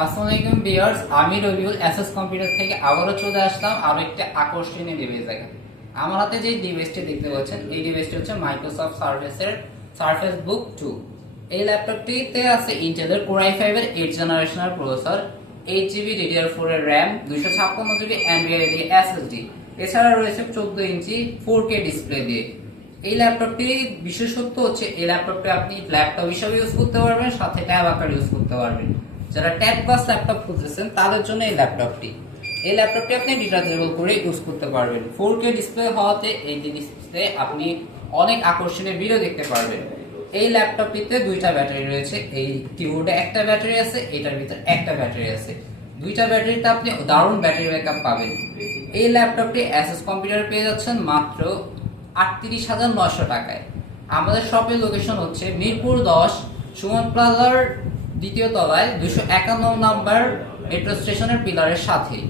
আসসালামু আলাইকুম ভিউয়ার্স, আমি রবিউল এসএস কম্পিউটার থেকে আবারও চলে আসলাম আরো একটা আকর্ষণীয় ডিভাইস দেখেন। আমার হাতে যে ডিভাইসটি দেখতে পাচ্ছেন এই ডিভাইসটি হচ্ছে মাইক্রোসফট সার্ফেসের সার্ফেস বুক 2। এই ল্যাপটপটিতে আছে ইন্টেলের কোর i5 এর 8 জেনারেশনের প্রসেসর, 8GB DDR4 এর RAM, 256GB NVMe SSD, এছাড়া রয়েছে 14 ইঞ্চি 4K ডিসপ্লে দিয়ে। এই ল্যাপটপটির বিশেষত্ব হচ্ছে এই ল্যাপটপটি আপনি ল্যাপটপ হিসেবে ইউজ করতে পারবেন, সাথে ট্যাব আকারে ইউজ করতে পারবেন। যারা ট্যাব বাস ল্যাপটপ খুঁজছেন তাদের জন্য এই ল্যাপটপটি আপনি ডিটাচেবল করে ইউজ করতে পারবেন। 4K ডিসপ্লে হওয়াতে এই ডিসপ্লে আপনি অনেক আকর্ষণীয় ভিডিও দেখতে পারবেন। এই ল্যাপটপটিতে দুইটা ব্যাটারি রয়েছে, এই কিবোর্ডে একটা ব্যাটারি আছে, এটার ভিতরে একটা ব্যাটারি আছে। দুইটা ব্যাটারিতে আপনি দারুণ ব্যাটারি ব্যাকআপ পাবেন। এই ল্যাপটপটি এসএস কম্পিউটার পেয়ে যাচ্ছেন মাত্র 38,900 টাকায়। আমাদের শপের লোকেশন হচ্ছে মিরপুর 10 সুমন প্লাজার দ্বিতীয় তলায় 251 নাম্বার মেট্রো স্টেশনের পিলারের সাথেই।